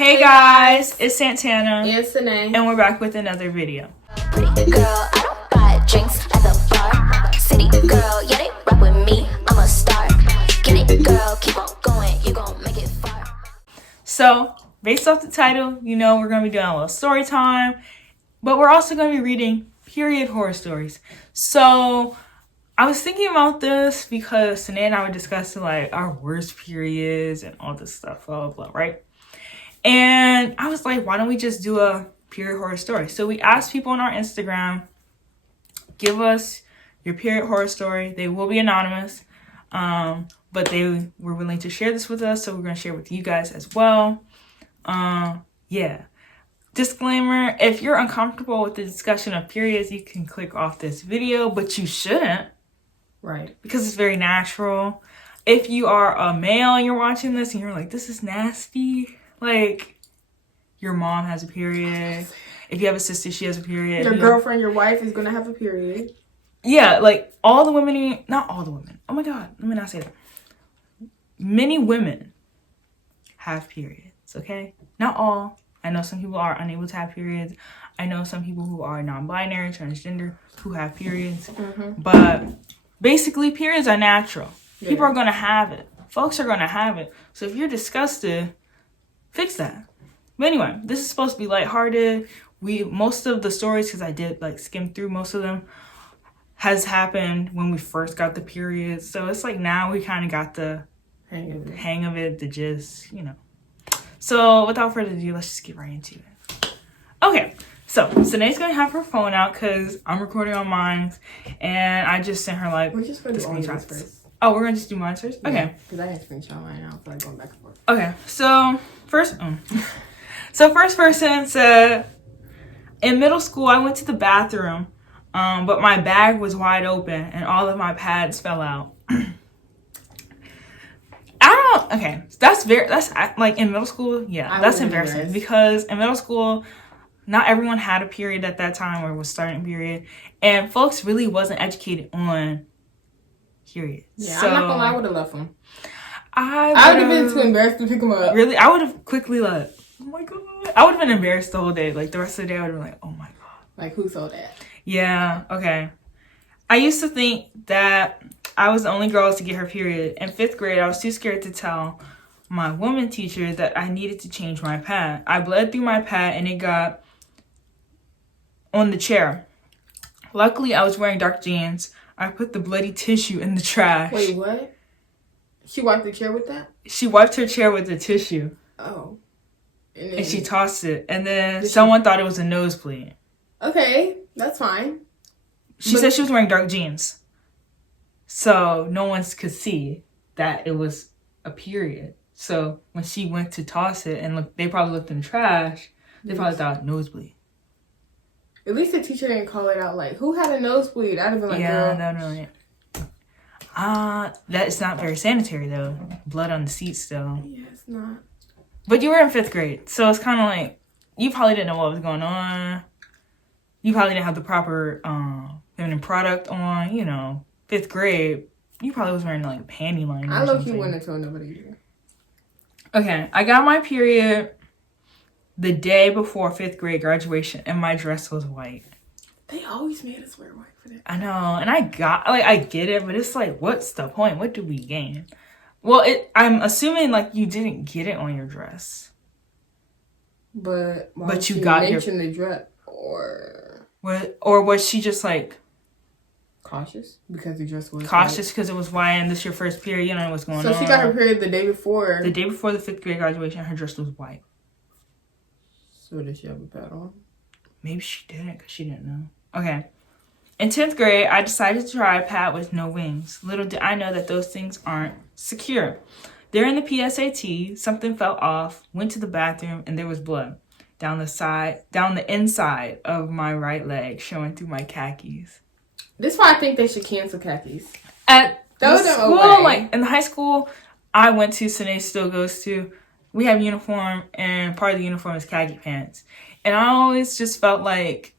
Hey guys, it's Santana and Sanaa, and we're back with another video. Pretty girl, I don't buy drinks at the bar. City girl, yeah, they rock with me. I'm a star. Get it, girl, keep on going. You gon' make it far. So, based off the title, you know we're going to be doing a little story time, but we're also going to be reading period horror stories. So, I was thinking about this because Sanaa and I were discussing like our worst periods and all this stuff, blah, blah, blah, right? And I was like, why don't we just do a period horror story? So we asked people on our Instagram, give us your period horror story. They will be anonymous, but they were willing to share this with us, so we're going to share it with you guys as well. Yeah. Disclaimer, if you're uncomfortable with the discussion of periods, you can click off this video, but you shouldn't. right? Because it's very natural. If you are a male and you're watching this and you're like, this is nasty, like your mom has a period. If you have a sister, she has a period. Your girlfriend, your wife is gonna have a period. Yeah, like all the women, not all the women. Oh my God, let me not say that. Many women have periods, okay? Not all. I know some people are unable to have periods. I know some people who are non-binary, transgender, who have periods. Mm-hmm. But basically, periods are natural. Yeah. People are going to have it. Folks are going to have it. So if you're disgusted, fix that. But anyway, this is supposed to be lighthearted. Most of the stories, because I did like skim through most of them, has happened when we first got the periods. So it's like now we kind of got the hang of it, the gist, you know. So without further ado, let's just get right into it. Okay, so Sanae's going to have her phone out because I'm recording on mine. And I just sent her like We're just gonna the do all of this screenshots. first. Oh, we're going to just do mine first? Okay. Because I had screenshot mine now, so I'm going back and forth. Okay, so first person said, in middle school, I went to the bathroom, but my bag was wide open and all of my pads fell out. That's like in middle school, yeah, that's embarrassing because in middle school, not everyone had a period at that time or was starting a period, and folks really wasn't educated on periods. Yeah, so, I'm not gonna lie, I would have left them. I would have been too embarrassed to pick them up. Really? I would have quickly like, oh my God. I would have been embarrassed the whole day. Like the rest of the day, I would have been like, oh my God. Like, who saw that? Yeah, okay. I used to think that I was the only girl to get her period. In 5th grade, I was too scared to tell my woman teacher that I needed to change my pad. I bled through my pad and it got on the chair. Luckily, I was wearing dark jeans. I put the bloody tissue in the trash. Wait, what? She wiped the chair with that? She wiped her chair with the tissue. Oh. And she tossed it. And then someone thought it was a nosebleed. Okay, that's fine. She said she was wearing dark jeans. So no one could see that it was a period. So when she went to toss it and they probably looked in the trash, they probably thought nosebleed. At least the teacher didn't call it out like, who had a nosebleed? I'd have been like, girl. No. That is not very sanitary though. Blood on the seat still. Yeah, it's not. But you were in 5th grade, so it's kind of like you probably didn't know what was going on. You probably didn't have the proper feminine product on. You know, 5th grade, you probably was wearing like a panty line. I low-key wouldn't have told nobody either. Okay, I got my period the day before 5th grade graduation, and my dress was white. They always made us wear white for that. I know, and I get it, but it's like, what's the point? What do we gain? Well, I'm assuming like you didn't get it on your dress, but you got the dress, or was she just like cautious because the dress was cautious because it was white and this is your first period? You don't know what's going on. So she got her period the day before. The day before the 5th grade graduation, her dress was white. So did she have a pad on? Maybe she didn't because she didn't know. Okay. In 10th grade, I decided to try a pad with no wings. Little did I know that those things aren't secure. During the PSAT, something fell off, went to the bathroom, and there was blood down the inside of my right leg, showing through my khakis. This is why I think they should cancel khakis. At the school, okay. like in the high school I went to, Sanaa still goes to, we have uniform, and part of the uniform is khaki pants. And I always just felt like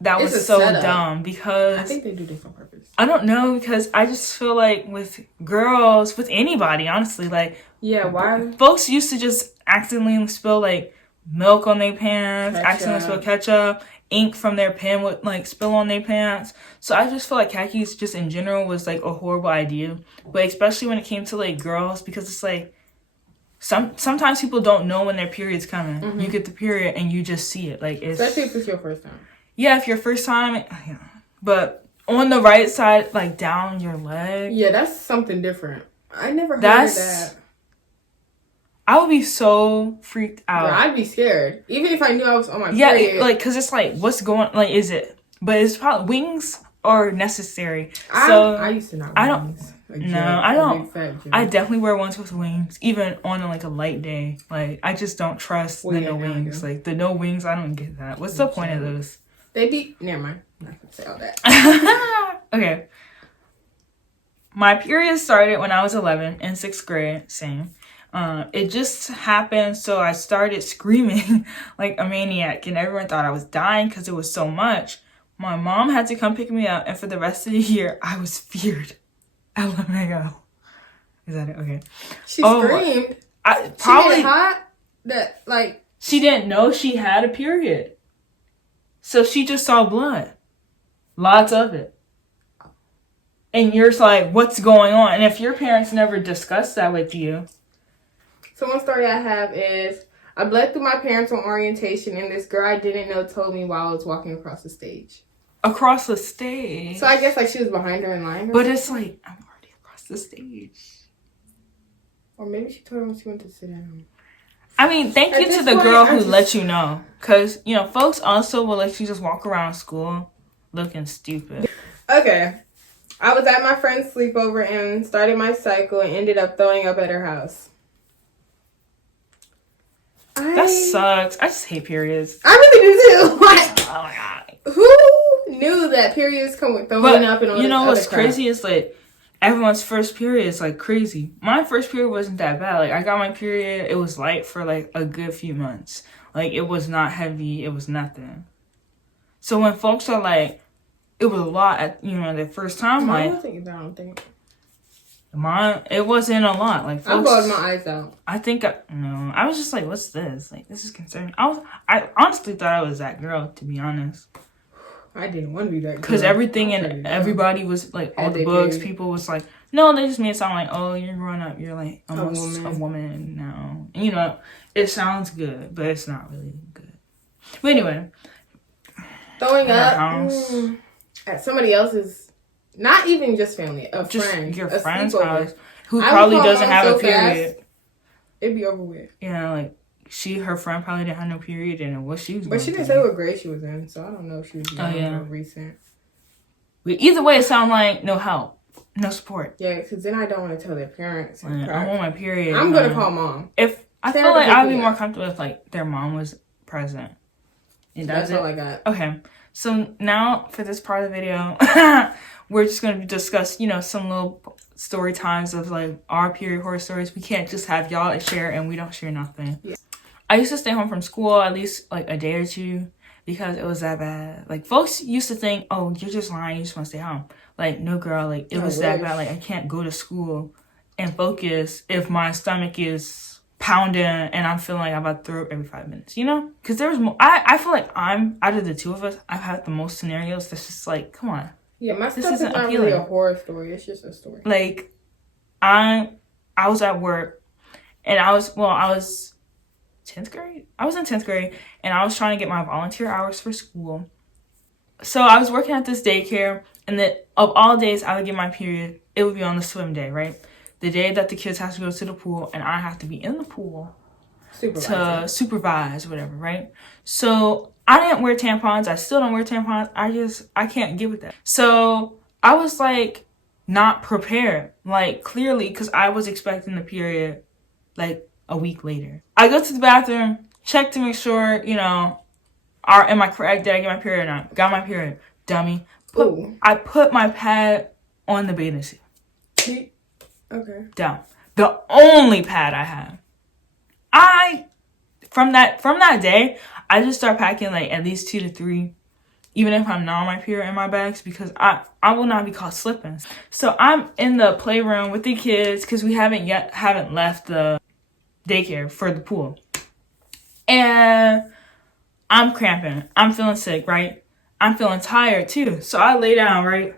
that was so dumb because I think they do this on purpose. I don't know, because I just feel like with girls, with anybody, honestly, like, yeah, why? Folks used to just accidentally spill like milk on their pants, accidentally spill Ketchup. ketchup, ink from their pen would like spill on their pants. So I just feel like khakis just in general was like a horrible idea. But especially when it came to like girls, because it's like sometimes people don't know when their period's coming. Mm-hmm. You get the period and you just see it. Like it's, Especially if it's your first time. yeah, if your first time, yeah. But on the right side, like down your leg. Yeah, that's something different. I never heard That's- of that. I would be so freaked out. Bro, I'd be scared. Even if I knew I was on my Yeah, period. like, because it's like, what's going, like, is it? But it's probably, wings are necessary. I used to not wear I don't- wings. Like, no, Jill, I a don't. big fat Jill. I definitely wear ones with wings, even on like a light day. Like, I just don't trust Well, the yeah, no now I wings. do. Like, the no wings, I don't get that. What's the point of those? They be... Never mind. I'm not going to say all that. Okay. My period started when I was 11 in 6th grade. Same. It just happened, so I started screaming like a maniac, and everyone thought I was dying because it was so much. My mom had to come pick me up, and for the rest of the year, I was feared. LMAO. Is that it? Okay. She Oh, screamed. I She probably made it hot. That, like... she didn't know she had a period, so she just saw blood, lots of it. And you're just like, what's going on? And if your parents never discussed that with you. So one story I have is... I bled through my parents on orientation, and this girl I didn't know told me while I was walking across the stage. Across the stage. So I guess, like, she was behind her in line. But it's like, I'm already across the stage. Or maybe she told her when she went to sit down. I mean, thank At you to this the point, girl I who just- let you know. Because, you know, folks also will let you just walk around school looking stupid. Okay. I was at my friend's sleepover and started my cycle and ended up throwing up at her house. That sucks. I just hate periods. I really do too. Like, Oh my god. who knew that periods come with throwing But up and all you this know other what's crap? crazy is like everyone's first period is like crazy. My first period wasn't that bad. Like I got my period, it was light for like a good few months. Like it was not heavy, it was nothing. So when folks are like, it was a lot at their first time, Mine like wasn't either, I don't think. mine, it wasn't a lot. Like I folks, bawled my eyes out. I think I was just like, what's this? Like this is concerning. I honestly thought I was that girl, to be honest. I didn't want to be that girl. Because everything I was and ready to everybody was like, all Had the they books, period. people was like, no, they just made it sound like, oh, you're growing up, you're like almost a woman. woman now. And, you know, it sounds good, but it's not really good. But anyway, Throwing at up our house. at somebody else's, not even just family, a just friend. your a friend's sleepover. house, who I would probably call doesn't mom have so a period. fast, it'd be over with. You know, like, her friend probably didn't have no period and what she was But going she didn't through. say what grade she was in, so I don't know if she was young yeah. or recent. But either way, it sounds like no help, no support. Yeah, because then I don't want to tell their parents. And Like, crap. I'm on my period. I'm going to call mom. If I Tell feel her like to pick I'd be me more up. comfortable if like their mom was present. And That's all I got. Okay, so now for this part of the video, we're just going to discuss, some little story times of like our period horror stories. We can't just have y'all share and we don't share nothing. Yeah. I used to stay home from school at least like a day or two because it was that bad. Like folks used to think, oh, you're just lying, you just want to stay home. Like, no girl, like it I was that wish. bad. Like I can't go to school and focus if my stomach is pounding and I'm feeling like I'm about to throw up every 5 minutes, because there was more. I feel like I'm out of the two of us, I've had the most scenarios that's just like, come on. Yeah, my This stuff is isn't not really a appealing. horror story. It's just a story. Like I was at work and I was 10th grade. I was in 10th grade and I was trying to get my volunteer hours for school. So I was working at this daycare, and that of all days I would get my period, it would be on the swim day, right? The day that the kids have to go to the pool and I have to be in the pool Supervisor. to supervise, whatever, right? So I didn't wear tampons. I still don't wear tampons. I can't get with that. So I was like not prepared, like clearly, because I was expecting the period like a week later. I go to the bathroom, check to make sure, am I correct? Did I get my period or not? Got my period. Dummy. Ooh. I put my pad on the bathing suit. Okay. Down. The only pad I have. From that day, I just start packing like at least 2 to 3, even if I'm not on my period, in my bags, because I will not be caught slipping. So I'm in the playroom with the kids because we haven't left the daycare for the pool. And I'm cramping. I'm feeling sick, right? I'm feeling tired too. So I lay down, right?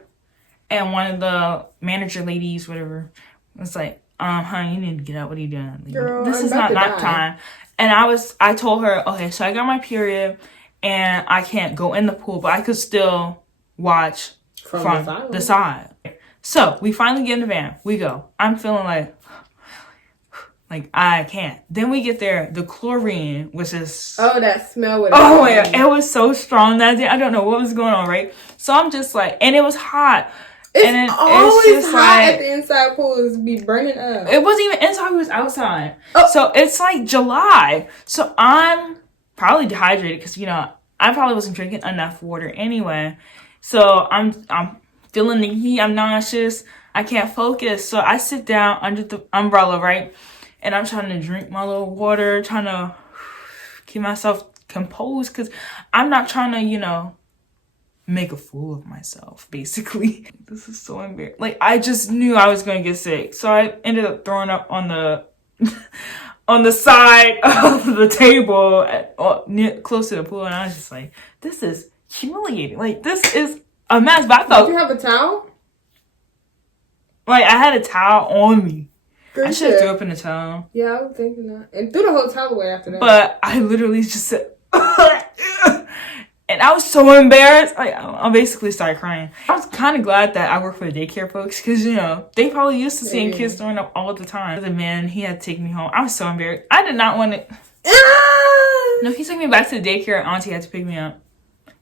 And one of the manager ladies, whatever, was like, honey, you need to get up. What are you doing? Like, Girl, this I'm is about not to nap die. time. And I told her, okay, so I got my period and I can't go in the pool, but I could still watch from the side. So we finally get in the van. We go. I'm feeling like I can't. Then we get there. The chlorine was just... Oh, that smell would. Oh my God. It was so strong that day. I don't know what was going on, right? So I'm just like... And it was hot. It's and then always it's just hot like, at the inside pools. Be burning up. it wasn't even inside. It was outside. Oh. So it's like July. So I'm probably dehydrated because, you know, I probably wasn't drinking enough water anyway. So I'm feeling the heat. I'm nauseous. I can't focus. So I sit down under the umbrella, right? And I'm trying to drink my little water, trying to keep myself composed because I'm not trying to, you know, make a fool of myself, basically. This is so embarrassing. Like, I just knew I was going to get sick. So I ended up throwing up on the on the side of the table close to the pool. And I was just like, this is humiliating. Like, this is a mess. But I felt... Did you have a towel? Like, I had a towel on me. Girl, I should have threw up in the towel. Yeah, I was thinking that. And threw the whole towel away after that. But I literally just said... And I was so embarrassed. I basically started crying. I was kind of glad that I work for the daycare folks because, you know, they probably used to seeing kids throwing up all the time. The man, he had to take me home. I was so embarrassed. I did not want to... No, he took me back to the daycare. Auntie had to pick me up.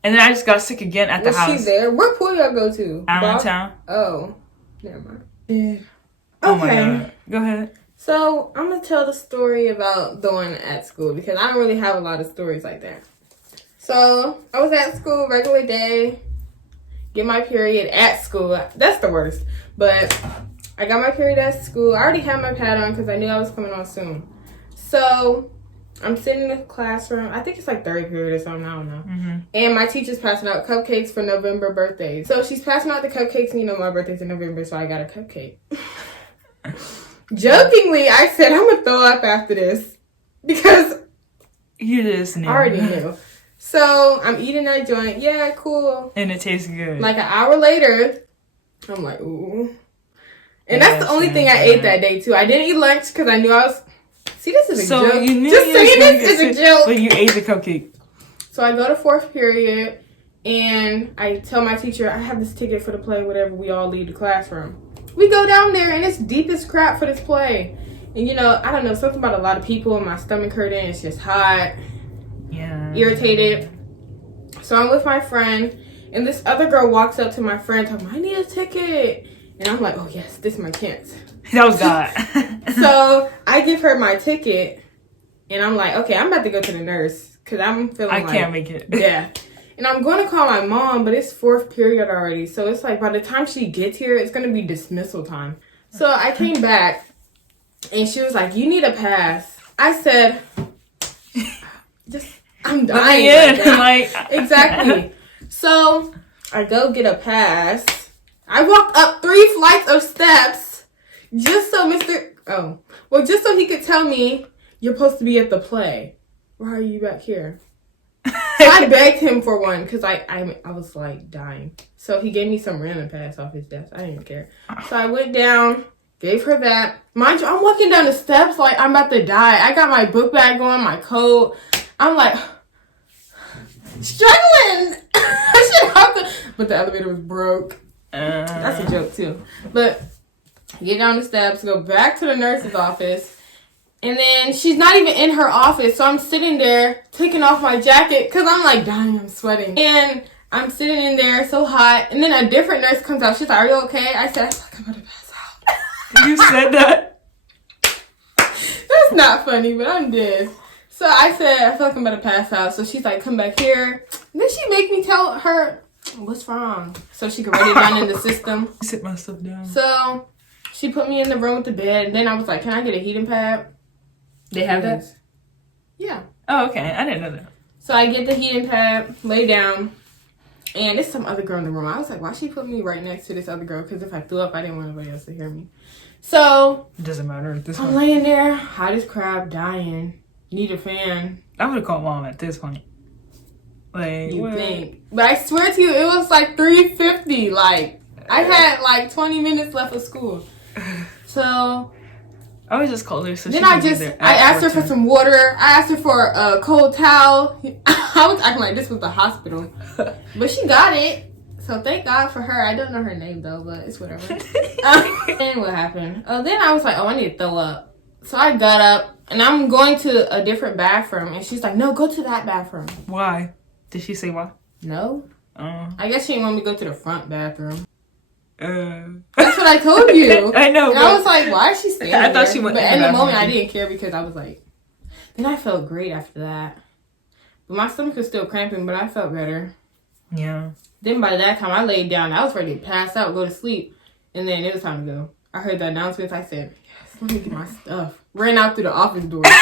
And then I just got sick again at the house. Was she there? What pool y'all go to? Allentown. Oh, never mind. Yeah. Oh my God. Go ahead. So, I'm going to tell the story about the one at school because I don't really have a lot of stories like that. So, I was at school, regular day, get my period at school. That's the worst. But I got my period at school. I already had my pad on because I knew I was coming on soon. So, I'm sitting in the classroom. I think it's like third period or something. I don't know. Mm-hmm. And my teacher's passing out cupcakes for November birthdays. So, she's passing out the cupcakes. And you know my birthday's in November, so I got a cupcake. Jokingly, I said, I'm going to throw up after this. Because you just knew. I already knew. So, I'm eating that joint. Yeah, cool. And it tastes good. Like an hour later, I'm like, ooh. And that's the only thing I ate that day, too. I didn't eat lunch because I knew I was... See, this is a joke. So, you knew just saying this is a joke. But you ate the cupcake. So, I go to fourth period, and I tell my teacher, I have this ticket for the play, whatever, we all leave the classroom. We go down there, and it's deep as crap for this play. And, you know, I don't know, something about a lot of people, and my stomach hurting, it's just hot. Yeah. Irritated. So I'm with my friend, and this other girl walks up to my friend talking, I need a ticket. And I'm like, oh yes, this is my chance. That was God. So I give her my ticket, and I'm like, okay, I'm about to go to the nurse because I'm feeling I can't make it. Yeah. And I'm going to call my mom, but it's fourth period already. So it's like by the time she gets here, it's going to be dismissal time. So I came back, and she was like, you need a pass. I said, I'm dying. Like exactly. So I go get a pass. I walk up 3 flights of steps just so just so he could tell me you're supposed to be at the play. Why are you back here? So I begged him for one because I was like dying. So he gave me some random pass off his desk. I didn't even care. So I went down, gave her that. Mind you, I'm walking down the steps like I'm about to die. I got my book bag on, my coat. I'm like struggling. But the elevator was broke. That's a joke too. But get down the steps, go back to the nurse's office. And then she's not even in her office. So I'm sitting there taking off my jacket because I'm like dying, I'm sweating. And I'm sitting in there so hot. And then a different nurse comes out. She's like, are you okay? I said, I feel like I'm about to pass out. You said that? That's not funny, but I'm dead. So I said, I feel like I'm about to pass out. So she's like, come back here. And then she make me tell her, what's wrong? So she could write it down in the system. Sit myself down. So she put me in the room with the bed. And then I was like, can I get a heating pad? They have that? Yeah. Oh, okay. I didn't know that. So I get the heating pad, lay down, and there's some other girl in the room. I was like, why she put me right next to this other girl? Because if I threw up, I didn't want anybody else to hear me. So it doesn't matter at this I'm point. laying there, hot as crap, dying, need a fan. I would have called mom at this point. Like, You what? think? But I swear to you, it was like 3:50. Like I had like 20 minutes left of school. So I would just call her. So then she I could be there I at asked her for 14. some water. I asked her for a cold towel. I was acting like this was the hospital, but she got it. So thank God for her. I don't know her name though, but it's whatever. And what happened? Then I was like, oh, I need to throw up. So I got up and I'm going to a different bathroom, and she's like, no, go to that bathroom. Why? Did she say why? No. Oh. I guess she didn't want me to go to the front bathroom. Uh, That's what I told you. I know. And I was like, why is she standing I thought there? she went But in in the the moment, I bathroom. didn't care because I was like, then I felt great after that. But my stomach was still cramping, but I felt better. Yeah. Then by that time, I laid down. I was ready to pass out, go to sleep. And then it was time to go. I heard the announcements. I said, yes, let me get my stuff. Ran out through the office door. Keep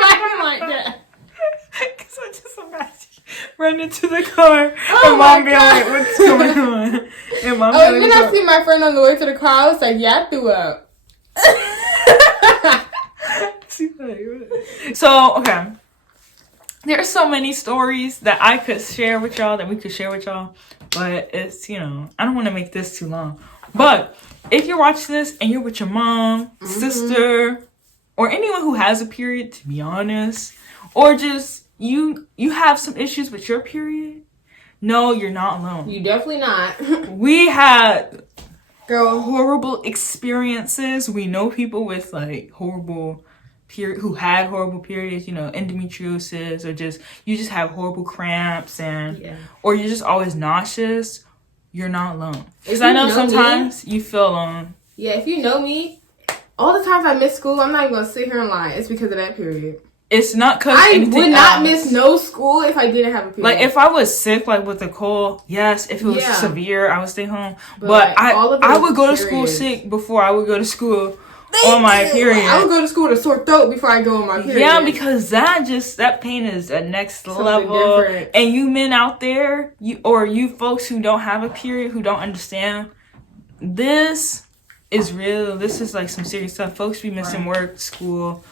laughing like that. Because I just imagine running into the car Oh and my mom being God. like, what's going on? And mom Oh, being and then I see my friend on the way to the car. I was like, yeah, I threw up. So, okay. There are so many stories that I could share with y'all, that we could share with y'all. But it's, I don't want to make this too long. But if you're watching this and you're with your mom, sister, or anyone who has a period, to be honest, or just you have some issues with your period, no, you're not alone. You definitely not. We had Girl. horrible experiences. We know people with like horrible period who had horrible periods, endometriosis, or you just have horrible cramps or you're just always nauseous. You're not alone. Because I know sometimes you feel alone. Yeah, if you know me, all the times I miss school, I'm not even gonna sit here and lie. It's because of that period. It's not because I would not miss no school if I didn't have a period. Like if I was sick, like with a cold, yes. If it was severe, I would stay home. But all of I would go to periods. school sick before I would go to school on my period. I would go to school with a sore throat before I go on my period. Yeah, because that pain is a next Something level. different. And you men out there, you folks who don't have a period, who don't understand, this is real. This is like some serious stuff. Folks be missing work, school,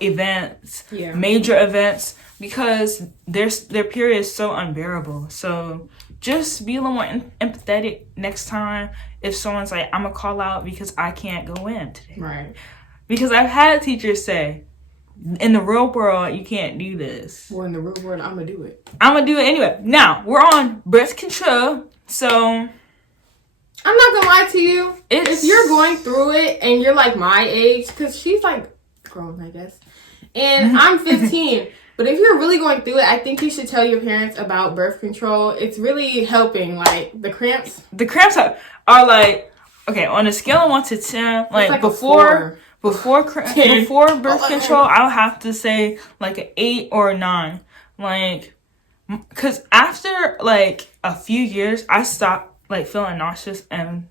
events, major events, because their period is so unbearable. So just be a little more empathetic next time if someone's like, I'm gonna call out because I can't go in today. Right. Because I've had teachers say, in the real world, you can't do this. Well, in the real world, I'm gonna do it. I'm gonna do it anyway. Now, we're on birth control, so I'm not gonna lie to you. If you're going through it and you're like my age, because she's like grown, I guess, and I'm 15. But if you're really going through it, I think you should tell your parents about birth control. It's really helping. Like the cramps. The cramps are like, okay, on a scale of 1 to 10, like before birth control, I'll have to say like an 8 or a 9. Like, cause after like a few years, I stopped like feeling nauseous and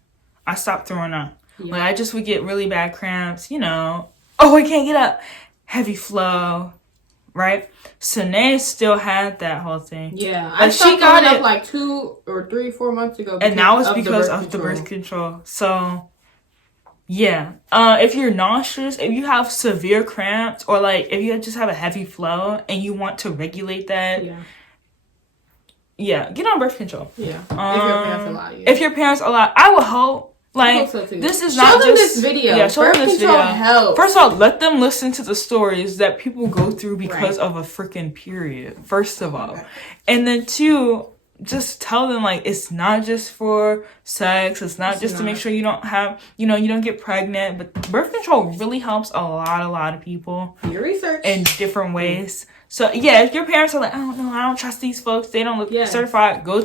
I stopped throwing up. Yeah. Like I just would get really bad cramps, oh, I can't get up, heavy flow, right? Sanae still had that whole thing. Yeah, But she got it like 2 or 3, 4 months ago, and that was because of the birth control. So, yeah. If you're nauseous, if you have severe cramps, or like if you just have a heavy flow and you want to regulate that, get on birth control. Yeah. If your parents allow you. If your parents allow, I would hope. Like, I hope so too. This is show not them just this video. Yeah, show birth them this control video. helps. First of all, let them listen to the stories that people go through because of a freaking period. First of all, and then 2, just tell them like it's not just for sex. It's not to make sure you don't have, you don't get pregnant. But birth control really helps a lot of people. Your research in different ways. So yeah, if your parents are like, I don't know, I don't trust these folks, they don't look certified, go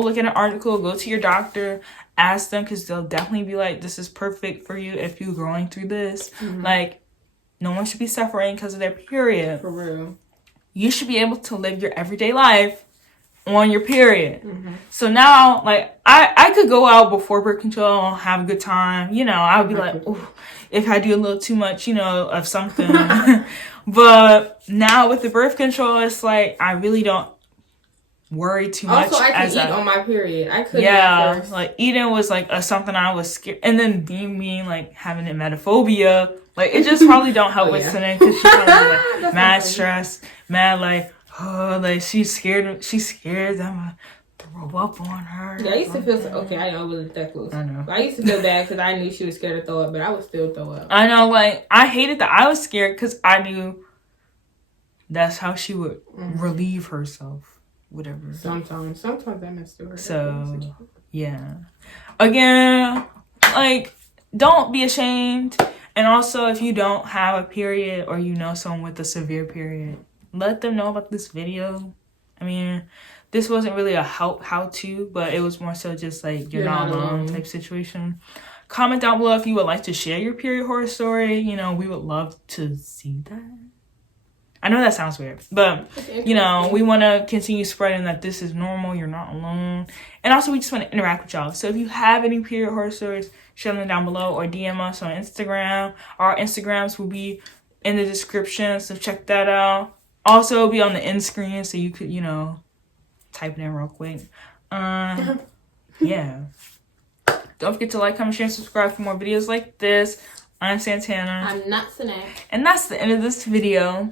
look at an article, go to your doctor, ask them, because they'll definitely be like, this is perfect for you if you're going through this. Like, no one should be suffering because of their period. For real. You should be able to live your everyday life on your period. So now, like, I could go out before birth control, have a good time, I would be like, ooh, if I do a little too much, of something. But now with the birth control, it's like, I really don't worry too much. Also, I could eat on my period. I couldn't. Yeah, like eating was like something I was scared, and then being like having emetophobia, like it just probably don't help with Sanaa because she's probably like mad stressed, mad like like she's scared. She's scared that I'm gonna throw up on her. Yeah, I used to feel okay. I know I wasn't that close. I know. I used to feel bad because I knew she was scared to throw up, but I would still throw up. I know, like I hated that I was scared because I knew that's how she would relieve herself. Whatever. Sometimes I messed with her. So, yeah. Again, like, don't be ashamed. And also, if you don't have a period or you know someone with a severe period, let them know about this video. I mean, this wasn't really a how-to, but it was more so just like you're not alone type situation. Comment down below if you would like to share your period horror story. You know, we would love to see that. I know that sounds weird, but, you know, we want to continue spreading that this is normal, you're not alone. And also, we just want to interact with y'all. So if you have any period horror stories, share them down below or DM us on Instagram. Our Instagrams will be in the description, so check that out. Also, it'll be on the end screen, so you could, you know, type it in real quick. Yeah. Don't forget to like, comment, share, and subscribe for more videos like this. I'm Santana. I'm not Sanaa. And that's the end of this video.